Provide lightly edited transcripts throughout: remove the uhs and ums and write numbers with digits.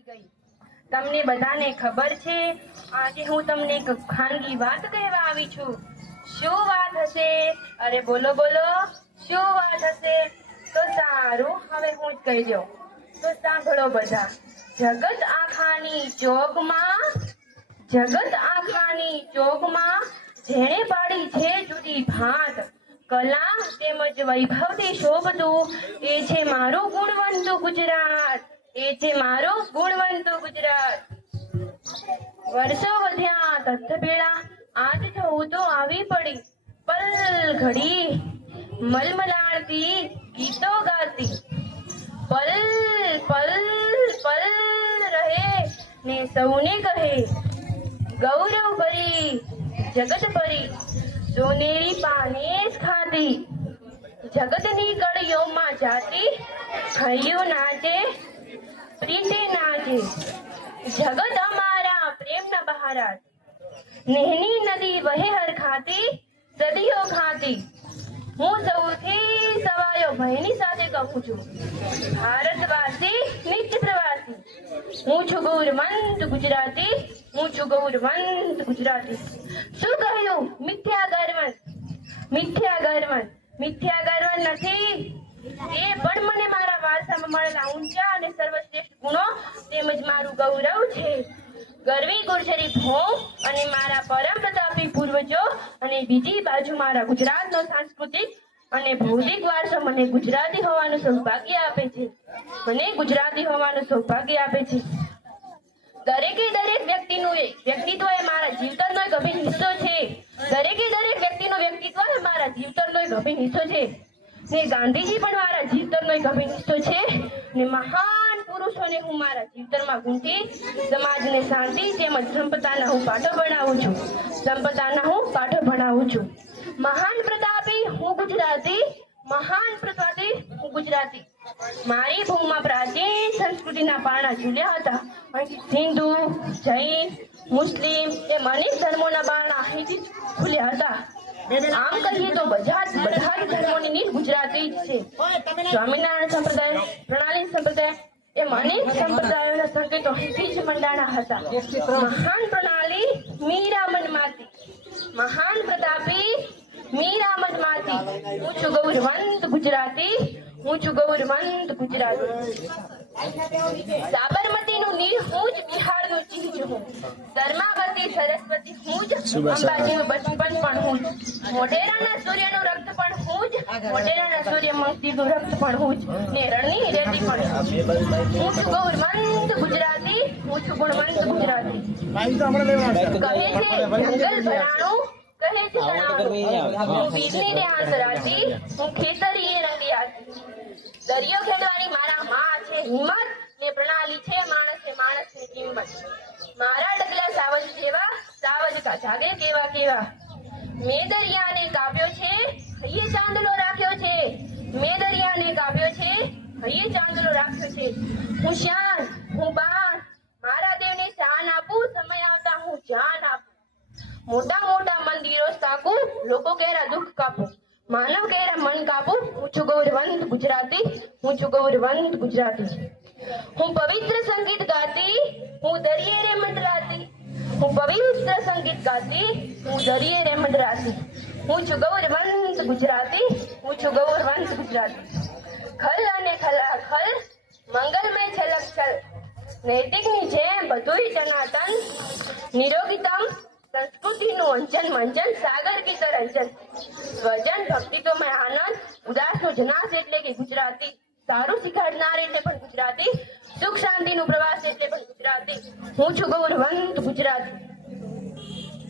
આવી ગઈ। તમને બધાને ખબર છે, આજે હું તમને એક ખાનગી વાત કહેવા આવી છું। શું વાત હશે? અરે બોલો બોલો, શું વાત હશે? તો સારું, હવે હું જ કહી દઉં। તો સાંભળો બધા। જગત આખાની ચોકમાં જેણે પાડી છે જુદી ભાત, કલા તેમજ વૈભવથી શોભતું એ છે મારું ગુણવંત ગુજરાત, એ છે મારું ગુણવંત ગુજરાત। વર્ષો વધ્યા તત્ભેળા આજ જોઉં તો આવી પડી, પલ ઘડી મલમલાણતી ગીતો ગાતી। પલ પલ પલ રહે ને સૌને કહે, ગૌરવ ભરી જગત ભરી સોનેરી પાનેસ ખાધી। જગતની કળીઓમાં જાતી, હૈયું નાચે પ્રીતે નાચે। જગત અમારા પ્રેમના બહારાત, નેહની નદી વહે હરખાતી સદીઓ ખાતી। હું સૌથી સવાયો ભયની સાથે કહું છું, ભારતવાસી નિત્ય પ્રવાસી। હું છું ગૌરવંત ગુજરાતી, હું છું ગૌરવંત ગુજરાતી। શું કહ્યું? મિથ્યા ગર્વન નથી, એ પણ મને મારા વારસામાં મળેલા ઊંચા અને સર્વશ્રેષ્ઠ ગુણો તેમજ મારું ગૌરવ છે। ગરવી ગુર્જરી ભોમ અને મારા પરમ પ્રતાપી પૂર્વજો, અને બીજી બાજુ મારા ગુજરાતનો સાંસ્કૃતિક અને ભૌતિક વારસો મને ગુજરાતી હોવાનું સૌભાગ્ય આપે છે। દરેકે દરેક વ્યક્તિનું વ્યક્તિત્વ એ મારા જીવતરનો એક અભિન્ન હિસ્સો છે। દરેકે દરેક વ્યક્તિનું વ્યક્તિત્વ એ મારા જીવતરનો એક અભિન્ન હિસ્સો છે, ને ગાંધીજી પણ મારા જીવતરનો એક અભિન્ન હિસ્સો છે, ને મહાન પુરુષોને હું મારા જીવતરમાં ગૂંથી સમાજને શાંતિ તેમજ સંપદાના હું પાઠો ભણાવું છું। મહાન પ્રતાપી હું ગુજરાતી। મારી ભૂમિમાં પ્રાચીન સંસ્કૃતિના પારણા ઝૂલ્યા હતા। હિન્દુ, જૈન, મુસ્લિમ એમ અનેક ધર્મોના બારણા અહીંથી ખુલ્યા હતા। આમ કહીએ તો બધા જ ધર્મોની નીર ગુજરાતી જ છે। સ્વામિનારાયણ સંપ્રદાય, પ્રણાલી સંપ્રદાય એમ અનેક સંપ્રદાયોના સંકેતો અહીંથી જ મંડાણા હતા। મહાન પ્રણાલી મીરામન માતી, મહાન પ્રતાપી મીરામન માતી। હું છું ગૌરવંત ગુજરાતી। સાબરમતીનું નીર હું જ, બિહારનું ચીજ હું, ધર્માવતી સરસ્વતી હું જ, અંબાજીનું બચપન પણ હું જ, મોઢેરાના સૂર્યનું રક્ત પણ હું જ, મોઢેરાના સૂર્યવંશીનું રક્ત પણ હું જ, ને રણની રેતી પણ હું છું ગૌરવંત ગુજરાતી। કહે છે જંગલ ભરાણું, કહે છે તણાણું, હું વીરની રે આંતરાતી, હું ખેતરીએ રંગિયાતી। દરિયો ખેડવાની મારા માં છે હિંમત, ને પ્રણાલી છે માણસની કિંમત। મારા ડગલા સાવજ જેવા, સાવજ કા જાગે કેવા। મેં દરિયાને કાપ્યો છે, હૈયે ચાંદલો રાખ્યો છે। હું શાન, હું બાન, મારા દેવને શાન આપું, સમય આવતા હું જાન આપું। મોટા મોટા મંદિરો સાકું, લોકો કેરા દુઃખ કાપું, માનવ કેરા મન કાપું। હું છું ગૌરવંત ગુજરાતી। હું પવિત્ર સંગીત ગાતી, હું દરિયે રે મંડરાતી। હું છું ગૌરવંત ગુજરાતી। ખલ અને ખલાખલ, મંગલમય છલક છલ, નૈતિકની જેમ બધુંય ટનાટન, નિરોગીતમ સંસ્કૃતિનું અંજન મંજન, સાગર કી તરંજન, સ્વજન ભક્તિ તો મેં આનંદ, ઉદાસનો જનાસ એટલે કે ગુજરાતી, સારું શીખાડનાર એટલે પણ ગુજરાતી, સુખ શાંતિનું પ્રવાસ એટલે પણ ગુજરાતી। હું છું ગૌરવંત ગુજરાતી।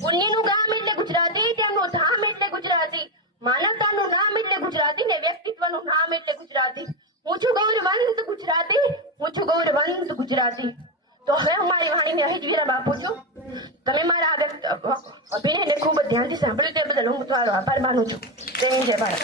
પુણ્યનું ગામ એટલે ગુજરાતી, તેમનું ધામ એટલે ગુજરાતી, માનવતાનું નામ એટલે ગુજરાતી, ને વ્યક્તિત્વનું નામ એટલે ગુજરાતી। હું છું ગૌરવંત ગુજરાતી। તો હવે હું મારી વાણીને અહીં જ વિરામ આપું છું। તમે મારા અભિનયને ખૂબ જ ધ્યાનથી સાંભળ્યું તે બદલ હું તમારો આભાર માનું છું। જય હિન્દ, જય ભારત।